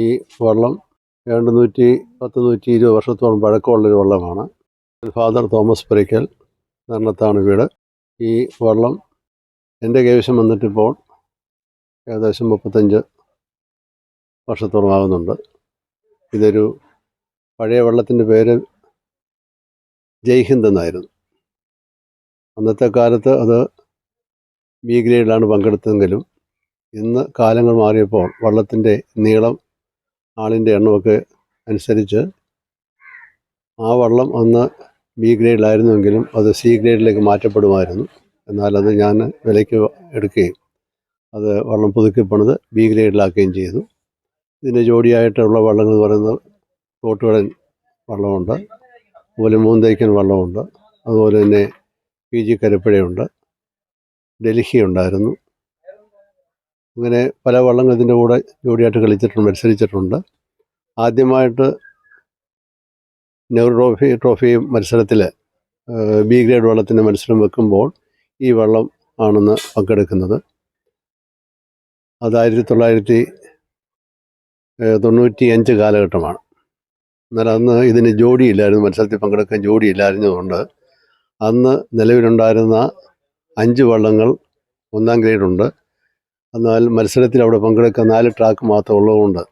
ഈ വള്ളം ഏതാണ്ട് 110-120 വർഷത്തോളം പഴക്കമുള്ളൊരു വള്ളമാണ്. ഫാദർ തോമസ് പുരയ്ക്കൽ എറണത്താണ് വീട്. ഈ വള്ളം എൻ്റെ കൈവശം വന്നിട്ടിപ്പോൾ ഏകദേശം 35 വർഷത്തോളം ആകുന്നുണ്ട്. ഇതൊരു പഴയ വള്ളത്തിൻ്റെ പേര് ജയ്ഹിന്ദ് എന്നായിരുന്നു. അന്നത്തെ കാലത്ത് അത് ബി ഗ്രേഡിലാണ് പങ്കെടുത്തതെങ്കിലും ഇന്ന് കാലങ്ങൾ മാറിയപ്പോൾ വള്ളത്തിൻ്റെ നീളം, ആളിൻ്റെ എണ്ണമൊക്കെ അനുസരിച്ച് ആ വള്ളം അന്ന് ബി ഗ്രേഡിലായിരുന്നുവെങ്കിലും അത് സി ഗ്രേഡിലേക്ക് മാറ്റപ്പെടുമായിരുന്നു. എന്നാൽ അത് ഞാൻ വിലയ്ക്ക് എടുക്കുകയും അത് വള്ളം പുതുക്കി പണിത് ബി ഗ്രേഡിലാക്കുകയും ചെയ്തു. ഇതിൻ്റെ ജോഡിയായിട്ടുള്ള വള്ളങ്ങൾ എന്ന് പറയുന്നത് തോട്ടുകടൻ വള്ളമുണ്ട്, അതുപോലെ മൂന്തേക്കൻ വള്ളമുണ്ട്, അതുപോലെ തന്നെ PG കരപ്പുഴയുണ്ട്, ഡൽഹി ഉണ്ടായിരുന്നു. അങ്ങനെ പല വള്ളങ്ങൾ ഇതിൻ്റെ കൂടെ ജോഡിയായിട്ട് കളിച്ചിട്ടുണ്ട്, മത്സരിച്ചിട്ടുണ്ട്. ആദ്യമായിട്ട് നെഹ്റു ട്രോഫി മത്സരത്തിൽ ബി ഗ്രേഡ് വള്ളത്തിൻ്റെ മത്സരം വെക്കുമ്പോൾ ഈ വള്ളം ആണെന്ന് പങ്കെടുക്കുന്നത്. അത് 1995 കാലഘട്ടമാണ്. എന്നാൽ അന്ന് ഇതിന് ജോഡിയില്ലായിരുന്നു, മത്സരത്തിൽ പങ്കെടുക്കാൻ ജോഡിയില്ലായിരുന്നതുകൊണ്ട് അന്ന് നിലവിലുണ്ടായിരുന്ന 5 വള്ളങ്ങൾ 1-ാം ഗ്രേഡുണ്ട്. എന്നാൽ മത്സരത്തിൽ അവിടെ പങ്കെടുക്കാൻ 4 ട്രാക്ക് മാത്രം ഉള്ളതുകൊണ്ട്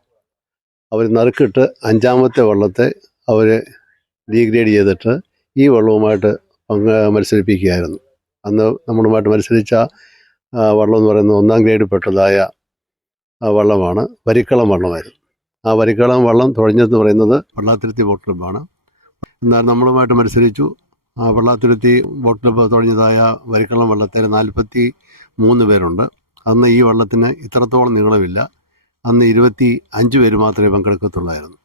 അവർ നറുക്കിട്ട് 5-ാമത്തെ വള്ളത്തെ അവർ ഡീഗ്രേഡ് ചെയ്തിട്ട് ഈ വള്ളവുമായിട്ട് മത്സരിപ്പിക്കുകയായിരുന്നു. അന്ന് നമ്മളുമായിട്ട് മത്സരിച്ച വള്ളം എന്ന് പറയുന്നത് 1-ാം ഗ്രേഡിൽ പെട്ടതായ വള്ളമാണ്, വരിക്കളം വള്ളമായിരുന്നു. ആ വരിക്കളം വള്ളം തുഴഞ്ഞതെന്ന് പറയുന്നത് വള്ളാത്തുരുത്തി ബോട്ട് ക്ലബ്ബാണ്. എന്നാൽ നമ്മളുമായിട്ട് മത്സരിച്ചു. വള്ളാത്തുരുത്തി ബോട്ട് ക്ലബ്ബ് തുഴഞ്ഞതായ വരിക്കളം വള്ളത്തിൽ 43 പേരുണ്ട്. അന്ന് ഈ വള്ളത്തിന് ഇത്രത്തോളം നീളമില്ല. അന്ന് 25 പേര് മാത്രമേ പങ്കെടുക്കത്തുള്ളായിരുന്നു.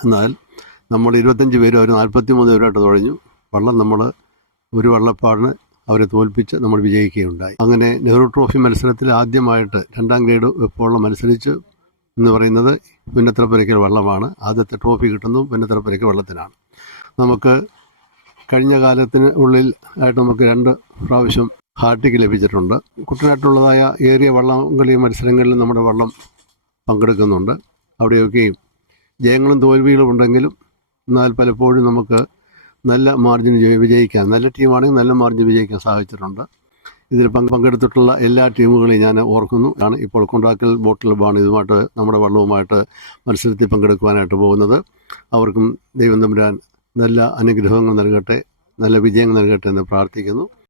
എന്നാൽ നമ്മൾ 25 പേരും അവർ 43 പേരുമായിട്ട് തുഴഞ്ഞു. വള്ളം നമ്മൾ ഒരു വള്ളപ്പാടിന് അവരെ തോൽപ്പിച്ച് നമ്മൾ വിജയിക്കുകയുണ്ടായി. അങ്ങനെ നെഹ്റു ട്രോഫി മത്സരത്തിൽ ആദ്യമായിട്ട് 2-ാം ഗ്രേഡ് വെപ്പോളം മത്സരിച്ചു എന്ന് പറയുന്നത് പുന്നത്തറ പുരയ്ക്കൽ വള്ളമാണ്. ആദ്യത്തെ ട്രോഫി കിട്ടുന്നതും പുന്നത്തറ പുരയ്ക്കൽ വള്ളത്തിനാണ്. നമുക്ക് കഴിഞ്ഞ കാലത്തിന് ഉള്ളിൽ ആയിട്ട് നമുക്ക് 2 പ്രാവശ്യം ഹാർട്ടിക്ക് ലഭിച്ചിട്ടുണ്ട്. കുട്ടനാട്ടിലുള്ളതായ ഏറിയ വള്ളംകളി മത്സരങ്ങളിൽ നമ്മുടെ വള്ളം പങ്കെടുക്കുന്നുണ്ട്. അവിടെയൊക്കെയും ജയങ്ങളും തോൽവികളും ഉണ്ടെങ്കിലും എന്നാൽ പലപ്പോഴും നമുക്ക് നല്ല മാർജിൻ വിജയിക്കാൻ, നല്ല ടീമാണെങ്കിൽ നല്ല മാർജിൻ വിജയിക്കാൻ സാധിച്ചിട്ടുണ്ട്. ഇതിൽ പങ്കെടുത്തിട്ടുള്ള എല്ലാ ടീമുകളെയും ഞാൻ ഓർക്കുന്നു. ഇപ്പോൾ കൊണ്ടാക്കൽ ബോട്ട് ക്ലബ്ബാണ് ഇതുമായിട്ട് നമ്മുടെ വള്ളവുമായിട്ട് മത്സരത്തിൽ പങ്കെടുക്കുവാനായിട്ട് പോകുന്നത്. അവർക്കും ദൈവം തമ്പുരാൻ നല്ല അനുഗ്രഹങ്ങൾ നൽകട്ടെ, നല്ല വിജയങ്ങൾ നൽകട്ടെ എന്ന് പ്രാർത്ഥിക്കുന്നു.